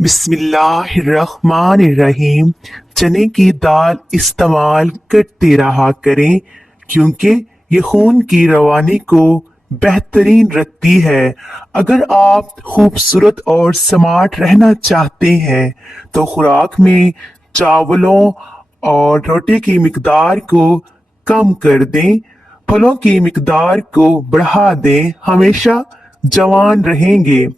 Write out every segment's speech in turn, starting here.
बिस्मिल्लाहिर्रहमानिर्रहीम। चने की दाल इस्तेमाल करते रहा करें क्योंकि ये खून की रवानी को बेहतरीन रखती है। अगर आप खूबसूरत और स्मार्ट रहना चाहते हैं तो खुराक में चावलों और रोटी की मिकदार को कम कर दें, फलों की मिकदार को बढ़ा दें, हमेशा जवान रहेंगे।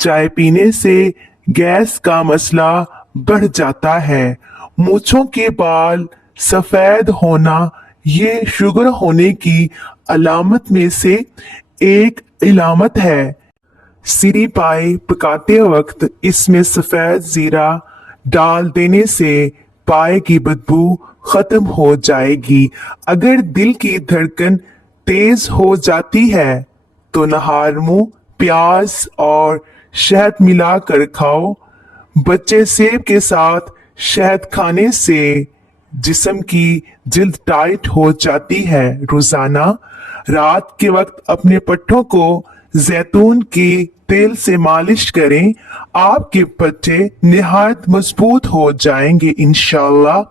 चाय पीने से गैस का मसला बढ़ जाता है। मूंछों के बाल सफेद होना ये शुगर होने की अलामत में से एक इलामत है। सीरी पाई पकाते वक्त इसमें सफेद जीरा डाल देने से पाए की बदबू खत्म हो जाएगी। अगर दिल की धड़कन तेज हो जाती है तो नहार मुंह प्याज और शहद मिलाकर खाओ। बच्चे सेब के साथ शहद खाने से जिस्म की जिल्द टाइट हो जाती है। रोजाना रात के वक्त अपने पट्टों को जैतून के तेल से मालिश करें, आपके पट्टे निहायत मजबूत हो जाएंगे इंशाल्लाह।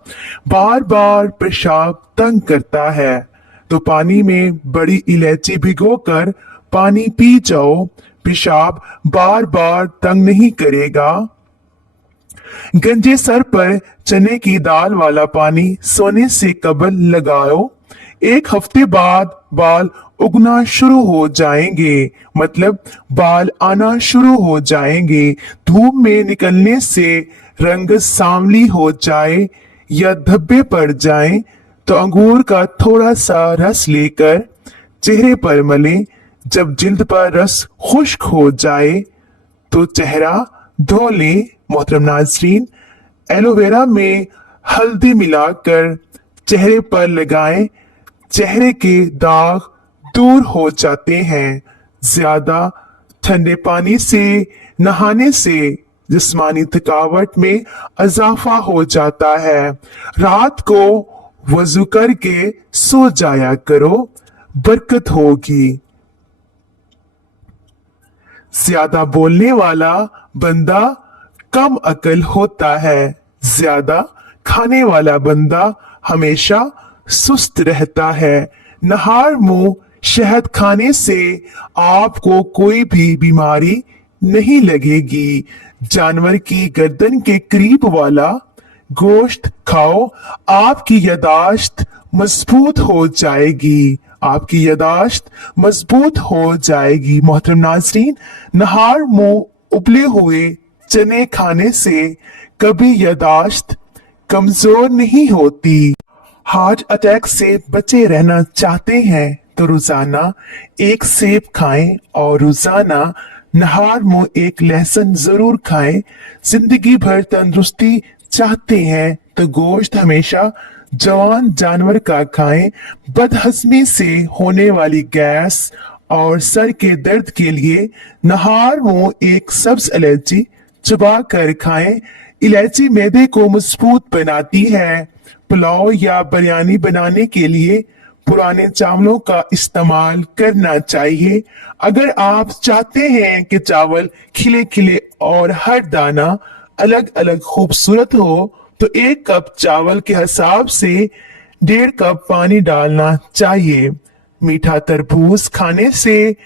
बार बार पेशाब तंग करता है तो पानी में बड़ी इलायची भिगोकर पानी पी जाओ, पेशाब बार बार तंग नहीं करेगा। गंजे सर पर चने की दाल वाला पानी सोने से कबल लगाओ। एक हफ्ते बाद बाल उगना शुरू हो जाएंगे, मतलब बाल आना शुरू हो जाएंगे। धूप में निकलने से रंग सांवली हो जाए या धब्बे पड़ जाए तो अंगूर का थोड़ा सा रस लेकर चेहरे पर मलें। जब जिल्द पर रस खुश्क हो जाए तो चेहरा धो लें। मोहतरम नाज़रीन, एलोवेरा में हल्दी मिलाकर चेहरे पर लगाएं, चेहरे के दाग दूर हो जाते हैं। ज्यादा ठंडे पानी से नहाने से जिस्मानी थकावट में इजाफा हो जाता है। रात को वजू करके सो जाया करो, बरकत होगी। ज्यादा बोलने वाला बंदा कम अकल होता है, ज्यादा खाने वाला बंदा हमेशा सुस्त रहता है। नहार मुंह शहद खाने से आपको कोई भी बीमारी नहीं लगेगी। जानवर की गर्दन के करीब वाला गोश्त खाओ, आपकी यादाश्त मजबूत हो जाएगी, आपकी यादाश्त मजबूत हो जाएगी। मोहतरम नाज़रीन, नहार मुंह उबले हुए चने खाने से कभी यादाश्त कमजोर नहीं होती। हार्ट अटैक से बचे रहना चाहते हैं तो रोजाना एक सेब खाएं और रोजाना नहार मुंह एक लहसुन जरूर खाएं। जिंदगी भर तंदुरुस्ती चाहते हैं तो गोश्त हमेशा जवान जानवर का खाएं। बदहजमी से होने वाली गैस और सर के दर्द के लिए नहार मुंह एक सब्ज इलायची चबा कर खाएं। इलायची मैदे को मजबूत बनाती है। पुलाव या बिरयानी बनाने के लिए पुराने चावलों का इस्तेमाल करना चाहिए। अगर आप चाहते हैं कि चावल खिले खिले और हर दाना अलग अलग खूबसूरत हो तो एक कप चावल के हिसाब से 1.5 कप पानी डालना चाहिए। मीठा तरबूज खाने से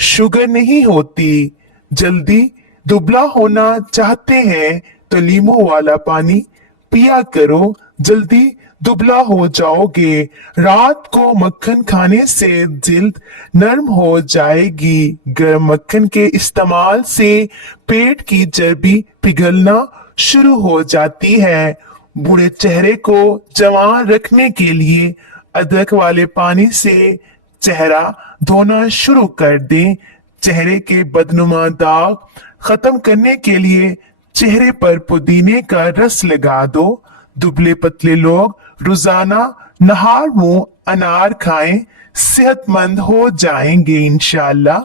शुगर नहीं होती। जल्दी दुबला होना चाहते हैं तो नींबू वाला पानी पिया करो, जल्दी दुबला हो जाओगे। रात को मक्खन खाने से जिल्द नरम हो जाएगी। गर्म मक्खन के इस्तेमाल से पेट की चर्बी पिघलना शुरू हो जाती है। बूढ़े चेहरे को जवान रखने के लिए अदरक वाले पानी से चेहरा धोना शुरू कर दें। चेहरे के बदनुमा दाग खत्म करने के लिए चेहरे पर पुदीने का रस लगा दो। दुबले पतले लोग रोजाना नहार मुंह अनार खाएं, सेहतमंद हो जाएंगे इंशाल्लाह।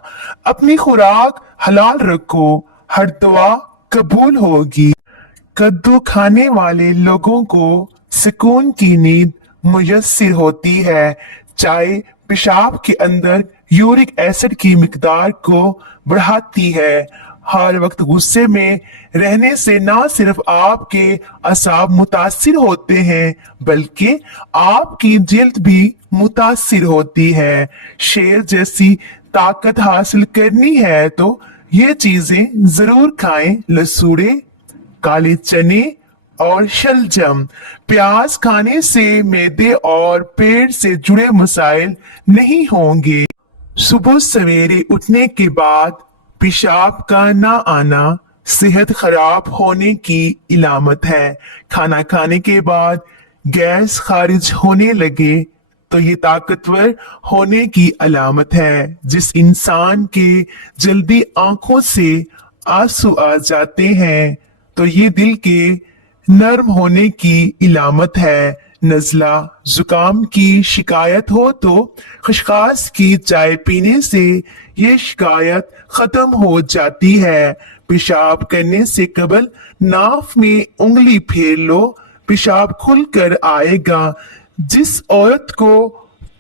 अपनी खुराक हलाल रखो, हर दुआ कबूल होगी। कद्दू खाने वाले लोगों को सुकून की नींद मुयस्सर होती है। चाय पेशाब के अंदर यूरिक एसिड की मिकदार को बढ़ाती है। हर वक्त गुस्से में रहने से ना सिर्फ आपके असाब मुतासिर होते हैं बल्कि आपकी जिल्द भी मुतासिर होती है। शेर जैसी ताकत हासिल करनी है तो ये चीजें जरूर खाएं। लसूड़े, काले चने और शलजम। प्याज खाने से मैदे और पेट से जुड़े मसाइल नहीं होंगे। सुबह सवेरे उठने के बाद पेशाब का ना आना सेहत खराब होने की इलामत है। खाना खाने के बाद गैस खारिज होने लगे तो ये ताकतवर होने की अलामत है। जिस इंसान के जल्दी आंखों से आंसू आ जाते हैं तो ये दिल के नर्म होने की इलामत है। नज़ला जुकाम की शिकायत हो तो खसखस की चाय पीने से ये शिकायत खत्म हो जाती है। पेशाब करने से कबल नाफ में उंगली फेर लो, पेशाब खुलकर आएगा। जिस औरत को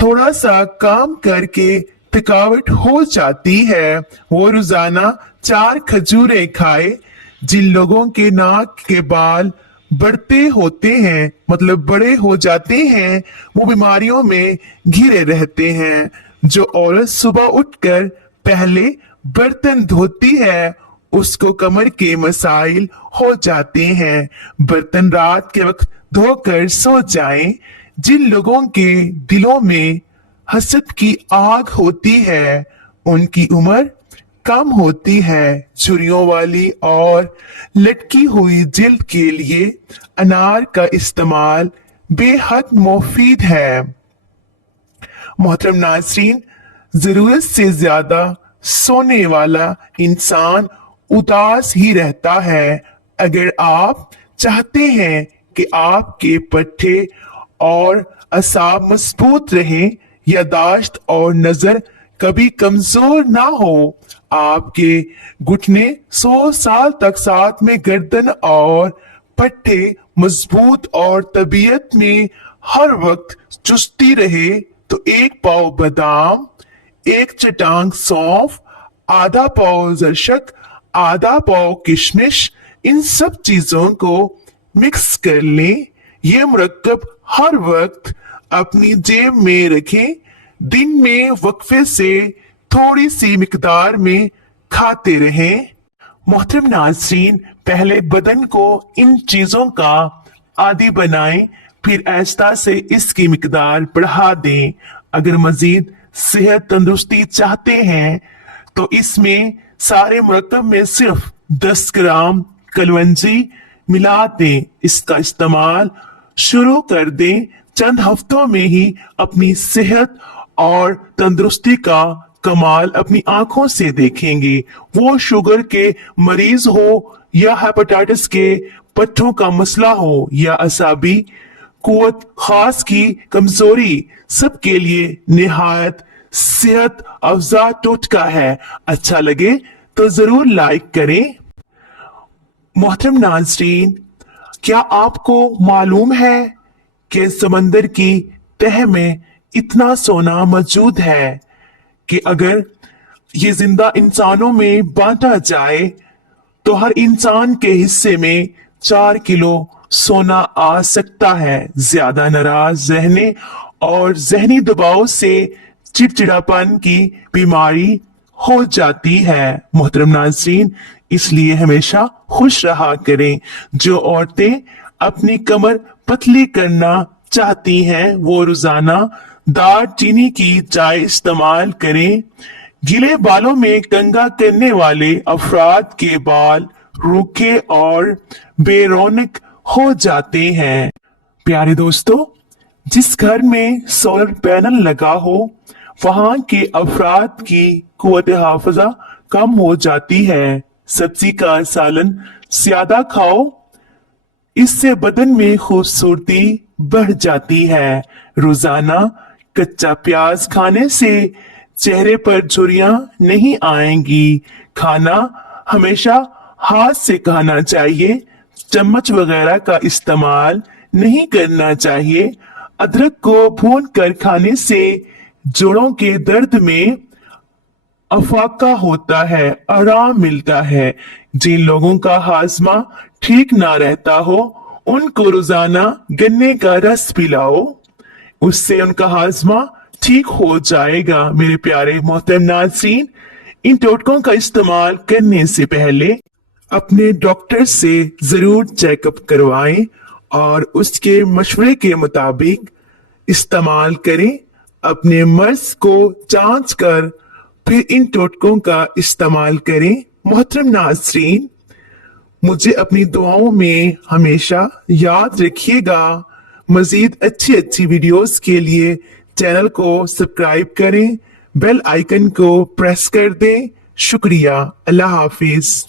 थोड़ा सा काम करके थकावट हो जाती है वो रोजाना 4 खजूरें खाए। जिन लोगों के नाक के बाल बढ़ते होते हैं मतलब बड़े हो जाते हैं वो बीमारियों में घिरे रहते हैं। जो औरत सुबह उठकर पहले बर्तन धोती है उसको कमर के मसाइल हो जाते हैं। बर्तन रात के वक्त धोकर सो जाएं। जिन लोगों के दिलों में हसद की आग होती है उनकी उम्र कम होती है। झुर्रियों वाली और लटकी हुई जिल्द के लिए अनार का इस्तेमाल बेहद मुफीद है। मोहतरम नाज़रीन, जरूरत से ज्यादा सोने वाला इंसान उदास ही रहता है। अगर आप चाहते हैं कि आपके पट्टे और असाब मजबूत रहें, यादाश्त और नजर कभी कमजोर ना हो, आपके घुटने 100 साल तक साथ में गर्दन और पट्टे मजबूत और तबीयत में हर वक्त चुस्ती रहे तो 1 पाव बादाम, 1 चटांग सौंफ, आधा पाव जरशक, आधा पाव किशमिश, इन सब चीजों को मिक्स कर लें। ये मुरक्कब हर वक्त अपनी जेब में रखें। दिन में वक्फे से थोड़ी सी मिकदार में खाते रहें। मोहतरम नाज़रीन, पहले बदन को इन चीजों का आदी बनाएं, फिर आहिस्ता से इसकी मिकदार बढ़ा दें। अगर मजीद सेहत तंदुरुस्ती चाहते हैं तो इसमें सारे मुरक्कब में सिर्फ 10 ग्राम कलवंजी मिला दें। इसका इस्तेमाल शुरू कर दें। चंद हफ्तों में ही अपनी सेहत और तंदुरुस्ती का कमाल अपनी आंखों से देखेंगे। वो शुगर के मरीज हो या हेपेटाइटिस के पट्टों का मसला हो या असाबी कुव्वत खास की कमजोरी, सबके लिए निहायत सेहत अफजा टोटका है। अच्छा लगे तो जरूर लाइक करें। मोहतरम नाज़रीन, क्या आपको मालूम है कि समंदर की तह में इतना सोना मौजूद है कि अगर ये जिंदा इंसानों में बांटा जाए तो हर इंसान के हिस्से में 4 किलो सोना आ सकता है। ज्यादा नाराज रहने और जहनी दबाव से चिड़चिड़ापन की बीमारी हो जाती है। मोहतरम नाज़रीन, इसलिए हमेशा खुश रहा करें। जो औरतें अपनी कमर पतली करना चाहती हैं वो रोजाना दालचीनी की चाय इस्तेमाल करें। गीले बालों में कंघा करने वाले अफराद के बाल रूखे और बेरौनक हो जाते हैं। प्यारे दोस्तों, जिस घर में सोलर पैनल लगा हो वहां के अफराद की कुव्वत हाफिजा कम हो जाती है। सब्जी का सालन ज्यादा खाओ, इससे बदन में खूबसूरती बढ़ जाती है। रोजाना कच्चा प्याज खाने से चेहरे पर झुर्रियां नहीं आएंगी। खाना हमेशा हाथ से खाना चाहिए, चम्मच वगैरह का इस्तेमाल नहीं करना चाहिए। अदरक को भून कर खाने से जोड़ों के दर्द में अफाका होता है, आराम मिलता है। जिन लोगों का हाजमा ठीक ना रहता हो उनको रोजाना गन्ने का रस पिलाओ, उससे उनका हाजमा ठीक हो जाएगा। मेरे प्यारे मोहतरम नाज़रीन, इन टोटकों का इस्तेमाल करने से पहले अपने डॉक्टर से जरूर चेकअप करवाएं और उसके मशवरे के मुताबिक इस्तेमाल करें। अपने मर्ज को जांच कर फिर इन टोटकों का इस्तेमाल करें। मोहतरम नाज़रीन, मुझे अपनी दुआओं में हमेशा याद रखिएगा। मजीद अच्छी अच्छी वीडियोस के लिए चैनल को सब्सक्राइब करें, बेल आइकन को प्रेस कर दें। शुक्रिया। अल्लाह हाफिज।